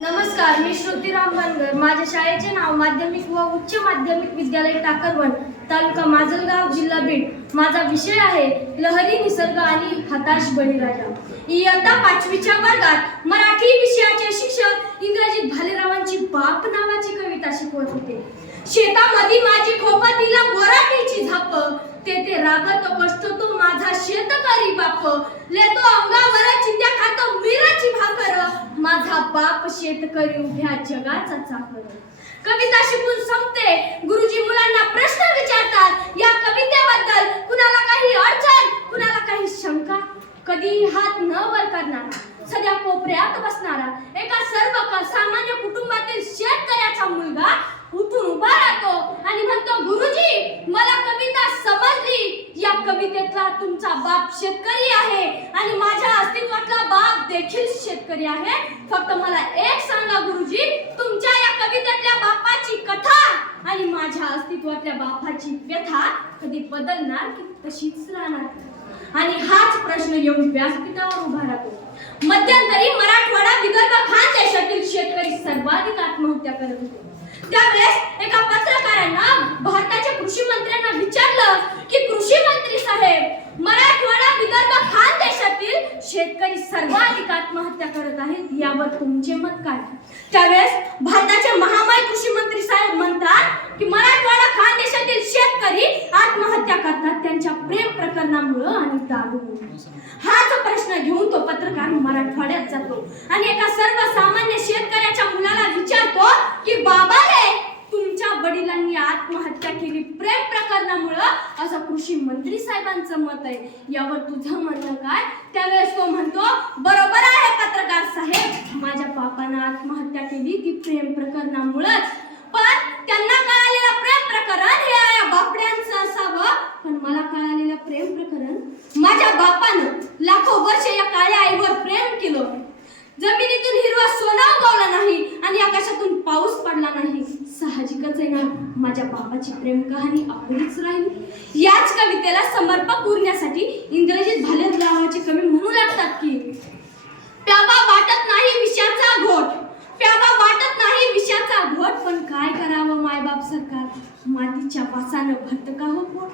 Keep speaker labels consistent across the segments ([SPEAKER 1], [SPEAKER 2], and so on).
[SPEAKER 1] नमस्कार मी श्रुतीराम बनगर माझ्या शाळेचे नाव माध्यमिक व उच्च माध्यमिक विद्यालय टाकरवण तालुका माजलगाव जिल्हा बीड. माझा विषय आहे लहरी निसर्ग आणि हताश बळीराजा. इयत्ता पाचवीच्या वर्गात मराठी विषयाचे शिक्षक इंग्रजीत भालेरावांची बाप नावाची कविता शिकवत होते. शेतामध्ये माझी खोपातीला बोराटीची झाप. तेथे राबत बसतो तो माझा शेतकरी बाप. लेतो अंगावर चिंध्या खातो मिराची भाकर माझा बाप शेतकरी उभ्या जगाचा चाकर. कविता शिकून संपते. गुरुजी मुलांना प्रश्न विचारतात. या कवितेबद्दल कुणाला काही अडचण कुणाला काही शंका? कधी हात न वर करणारा सध्या कोपऱ्यात बसणारा एका सर्व सामान्य कुटुंबातील शेतकऱ्याचा मुलगा उठून उभा राहतो आणि म्हणतो गुरुजी मला कविता समजली. या कवितेतला तुमचा बाप शेतकरी आहे आणि माझ्या अस्तित्वातला बाप देखील शेतकरी आहे. फक्त मला एक सांगा गुरुजी तुमच्या या कवितेतल्या बापाची कथा आणि माझ्या अस्तित्वातल्या बापाची व्यथा कधी बदलणार की तशीच राहणार? आणि हाच प्रश्न येऊन व्यासपीठावर उभा राहतो. मध्यंतरी मराठवाडा विदर्भ खान देशातील शेतकरी सर्वाधिक आत्महत्या करत होते. त्यावेळेस एका पत्रकारानं भारताच्या कृषी मंत्र्यांना विचारलं की कृषी मंत्री साहेब मराठवाडा विदर्भ खान देशातील शेतकरी सर्वाधिक आत्महत्या करत आहेत यावर तुमचे मत काय? त्यावेळेस भारताचे महामाय कृषी मंत्री साहेब म्हणतात की मराठवाडा खान देशातील शेतकरी आत्महत्या करतात त्यांच्या प्रेम प्रकरणामुळं आणि दारूमुळे हाच प्रश्न घेऊन तो पत्रकार मराठवाड्यात जातो आणि एका सर्वसामान्य शेतकऱ्याच्या मुलाला विचारतो की बाबा रे आत्महत्या केली. प्रेम प्रकरणामुळं असं कृषी मंत्री साहेबांचं मत आहे. यावर तुझं म्हणणं काय? त्यावेळेस तो म्हणतो बरोबर आहे पत्रकार साहेब. माझ्या बापानं आत्महत्या केली. ती प्रेम प्रकरणामुळंच पण त्यांना कळालेलं प्रेम प्रकरण हे या बापड्यांचं असावं पण मला कळालेलं प्रेम प्रकरण माझ्या बापानं लाखो वर्ष या काळ्या आईवर प्रेम केलं जमिनीतून हिरवा सोना उगवला नाही आणि आकाशातून पाऊस पडला नाही साहजिकच आहे ना माझ्या बाबाची प्रेम कहाणी आपलीच राहिली. याच कवितेला समर्पक उरण्यासाठी इंग्रजीत भाले नावाचे कवी म्हणू लागतात की प्यावा वाटत नाही विषाचा घोट. प्यावा वाटत नाही विषाचा घोट. पण काय करावं मायबाप सरकार? मातीच्या वासानं भरत का हो पोट?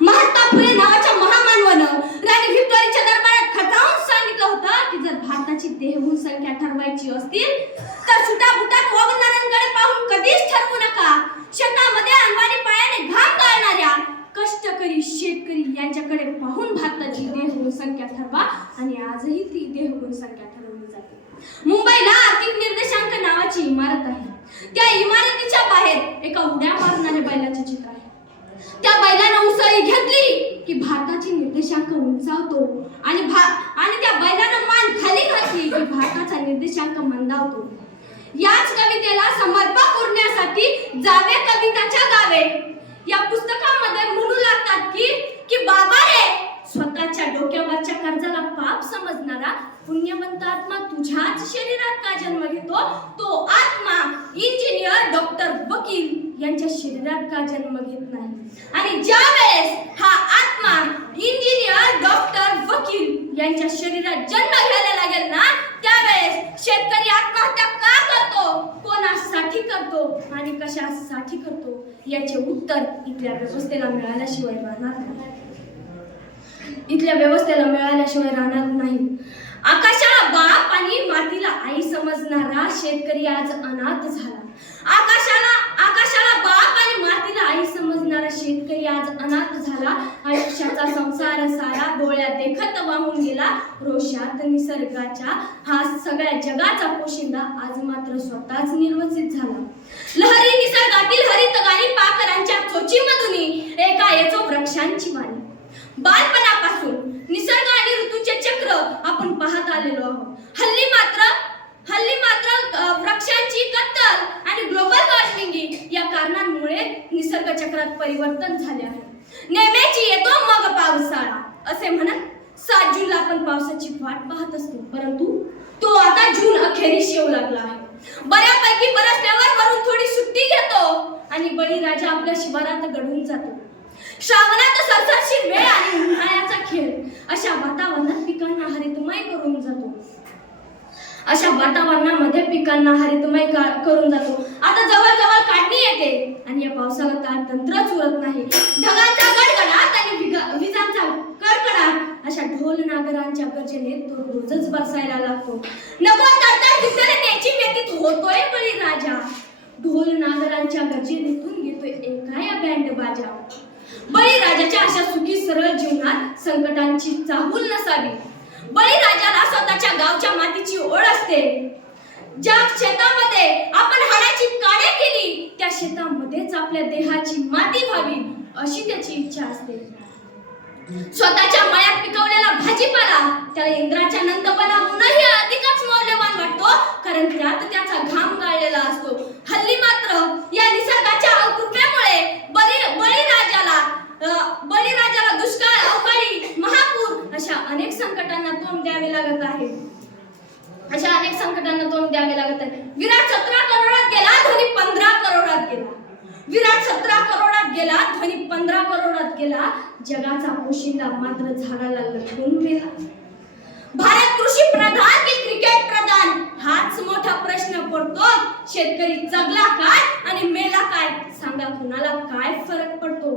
[SPEAKER 1] महात्मा फुले नावाच्या महामानवानं राणी व्हिक्टोरीच्या दरबारात खटावून सांगितलं होतं की जर भारताची देहगुण संख्या ठरवायची असतील तर सुटा बुटात पाहून कधीच ठरवू नका. शेतामध्ये अनवाणी पायाने घाम गाळणाऱ्या कष्टकरी शेतकरी यांच्याकडे पाहून भारताची देहगुण संख्या ठरवा आणि आजही ती देहगुण संख्या ठरवली जाते. मुंबईला आर्थिक निर्देशांक नावाची इमारत आहे. त्या इमारतीच्या बाहेर एका उड्या मारणाऱ्या बैलाचे चित्र आहे. त्या बैलानं उसळी घेतली की भारताची निर्देशांक उंचावतो आणि भा आणि त्या बैलानं मान खाली घातली की भारताचा निर्देशांक मंदावतो. याच कवितेला समर्पक उरण्यासाठी जावे कविताच्या गावे. या पुस्तकामध्ये म्हणू लागतात की की बाबा रे स्वतःच्या डोक्यावरच्या कर्जाला पाप समजणारा पुण्यवंत आत्मा तुझ्याच शरीरात का जन्म घेतो? तो आत्मा इंजिनियर डॉक्टर वकील यांच्या शरीरात का जन्म घेत नाही? आणि ज्या वेळेस हा आत्मा इंजिनियर डॉक्टर वकील यांच्या शरीरात जन्म घ्यायला शेतकरी आत्महत्या का करतो? कोणासाठी करतो आणि कशासाठी करतो? याचे उत्तर इथल्या व्यवस्थेला मिळाल्याशिवाय राहणार नाही. इथल्या व्यवस्थेला मिळाल्याशिवाय राहणार नाही. आकाशाला बाप आणि मातीला आई समजणारा शेतकरी आज अनाथ झाला. आकाशाला आकाशाला बाप आणि मातीला आई शेतकरी आज अनाथ झाला आयुष्याचा संसार सारा डोळ्यात देखत वाहून गेला. रोषात निसर्गाच्या हा सगळ्या जगाचा पोशिंदा आज मात्र स्वतःच निर्वसित झाला. लहरी निसर्गातील हरित गाणी पाखरांच्या चोचीमधून एका येतो वृक्षांची वाणी बालपणापासून निसर्ग आणि ऋतूचे चक्र आपण पाहत आलेलो आहोत हल्ली मात्र हल्ली मात्र अ, वृक्षांची कत्तल आणि ग्लोबल वॉर्मिंग या कारणांमुळे निसर्ग परिवर्तन झाले आहे. नेहमीची येतो मग पावसाळा. असे म्हणत सात जूनला आपण पावसाची वाट पाहत असतो. परंतु तो आता जून अखेरीस येऊ लागला आहे. बऱ्यापैकी बरसल्यावर वरून थोडी सुट्टी घेतो आणि बळीराजा आपल्या शिवारात गडून जातो. श्रावणात सरसरशीर वेळ आणि उन्हाळ्याचा खेळ. अशा वातावरणात पिकांना हरितमय करून जातो. अशा वातावरणामध्ये पिकांना हरितमय करून जातो. आता जवळजवळ काढणी येते. आणि या पावसाला काय तंत्रच उरत नाही. ढगांचा गडगडाट आणि विजांचा कडकडाट अशा ढोल नागरांच्या गर्जनेत तो रोजच बसायला लागतो. नको तर विसरण्याची त्याची व्यतीत होतोय बळी राजा. ढोल नागरांच्या गर्जनेतून घेतोय एका या बँड बाजा. बळीराजाच्या अशा सुखी सरळ जीवनात संकटांची चाहूल नसावी. बळीराजाला स्वतःच्या मातीची असते. ज्या शेतामध्ये आपण हाडाची काड्या केली त्या शेतामध्येच आपल्या देहाची माती व्हावी अशी त्याची इच्छा असते. स्वतःच्या मळ्यात पिकवलेला भाजीपाला त्याला इंद्राच्या नंदपणाहूनही अधिकच मौल्यवान वाटतो कारण त्यात त्याचा घाम गाळलेला असतो. हल्ली मात्र या निसर्गाच्या कृपेमुळे बळी बळीराजाला बळीराजाला दुष्काळ अवकाळी महापूर अशा अनेक संकटांना तोंड द्यावे लागत आहे. अशा अनेक संकटांना तोंड द्यावे लागत आहे. विराट सतरा करोडात गेला धोनी पंधरा करोडात गेला. विराट सतरा करोडात गेला धोनी पंधरा करोडात गेला. जगाचा पोशिंदा मात्र झाडाला लटकून गेला. भारत कृषी प्रधान की क्रिकेट प्रधान? हाच मोठा प्रश्न पडतो शेतकरी जगला काय आणि मेला काय? सांगा कुणाला काय फरक पडतो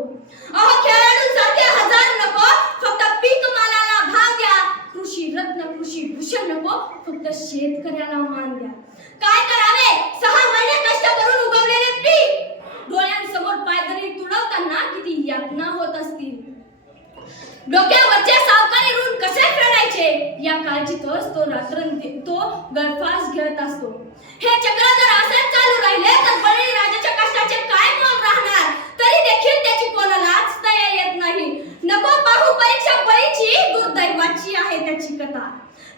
[SPEAKER 1] अहो खेळाडूंसारखे हजार नको फक्त पीक मालाला भाव द्या कृषी रत्न कृषी भूषण नको फक्त शेतकऱ्याला मान द्या काय करावे सहा महिने कष्ट करून उगवलेले पीक डोळ्यांसमोर पायदरी तुडवताना किती यातना होत असतील डोक्यावरचे सावकारी ऋण कसे फेडायचे? या काळजीतच तो रात्र तो गळफास घेत असतो. हे चक्र जर असेच चालू राहिले तर बळीराजाच्या कष्टाचे काय मोल राहणार? तरी देखील त्याची कोणालाच दया येत नाही. नको पाहू परीक्षा बळीची दुर्दैवाची आहे त्याची कथा.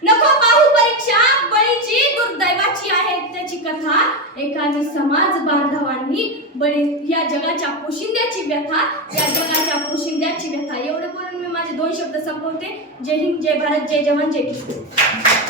[SPEAKER 1] नको पाहू परीक्षा बळीची दुर्दैवाची आहे त्याची कथा. एखादी समाज बांधवांनी बळी या जगाच्या पोशिंद्याची व्यथा या जगाच्या पोशिंद्याची व्यथा. एवढे बोलून माझे दोन शब्द संपवते. जय हिंद जय भारत जय जवान जय किसान.